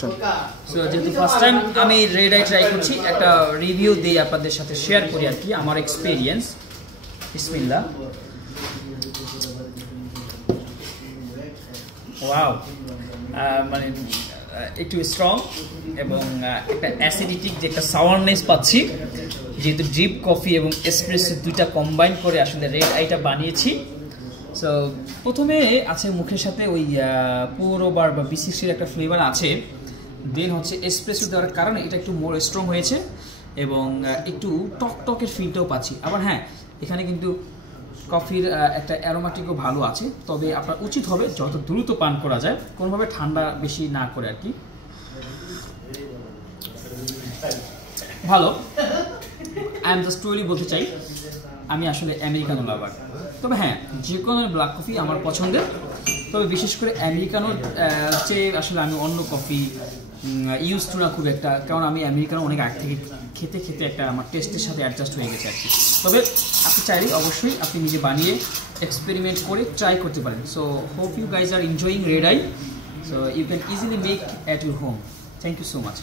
So যেহেতু first time আমি red eye try করছি, একটা রিভিউ দিই আপনাদের সাথে শেয়ার করি আর কি আমার এক্সপিরিয়েন্স। বিসমিল্লাহ। ওয়াও, মানে একটু স্ট্রং এবং একটা অ্যাসিডিটিক যে একটা সাওয়ারনেস পাচ্ছি, যেহেতু ড্রিপ কফি এবং এসপ্রেসো দুইটা কম্বাইন করে আসলে রেড আইটা বানিয়েছি। সো প্রথমে আছে মুখের সাথে ওই পুরো বার বা বিসিসির একটা ফ্লেভার আছে, দেন হচ্ছে এসপ্রেসো দেওয়ার কারণে এটা একটু মোর স্ট্রং হয়েছে এবং একটু টক টকের ফিলটাও পাচ্ছি। আবার হ্যাঁ, এখানে কিন্তু কফির একটা অ্যারোমাটিকও ভালো আছে, তবে আপনার উচিত হবে যত দ্রুত পান করা যায়, কোনোভাবে ঠান্ডা বেশি না করে আর কি। ভালো। আই এম জাস্ট টুয়েলি বলতে চাই আমি আসলে আমেরিকানো লাভার, তবে হ্যাঁ যে কোনো ব্ল্যাক কফি আমার পছন্দের, তবে বিশেষ করে আমেরিকানোর চেয়ে আসলে আমি অন্য কফি ইউজ টু না খুব একটা, কারণ আমি আমেরিকানো অনেক আগে থেকে খেতে খেতে একটা আমার টেস্টের সাথে অ্যাডজাস্ট হয়ে গেছে আর কি। তবে আপনি চাইলে অবশ্যই আপনি নিজে বানিয়ে এক্সপেরিমেন্ট করে ট্রাই করতে পারেন। So hope you guys are enjoying red eye, so you can easily make at your home. Thank you so much.